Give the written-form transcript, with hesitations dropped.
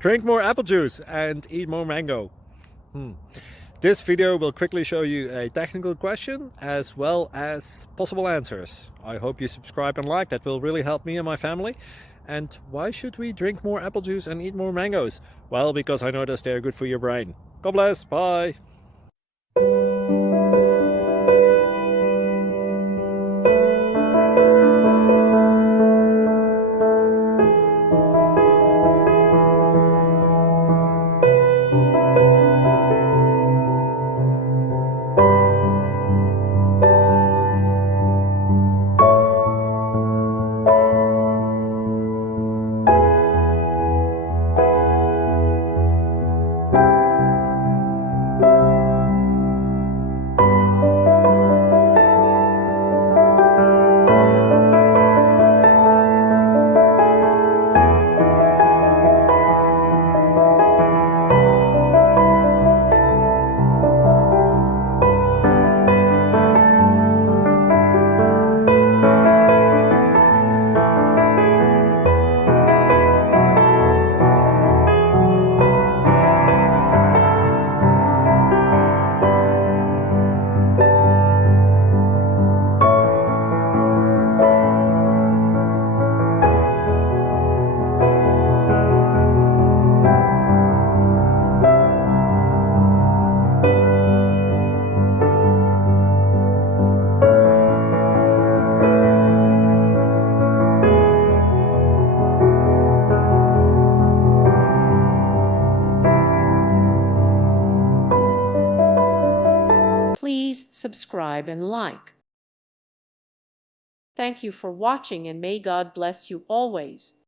Drink more apple juice and eat more mango. This video will quickly show you a technical question as well as possible answers. I hope you subscribe and like, that will really help me and my family. And why should we drink more apple juice and eat more mangoes? Well, because I noticed they're good for your brain. God bless, bye! Please subscribe and like. Thank you for watching, and may God bless you always.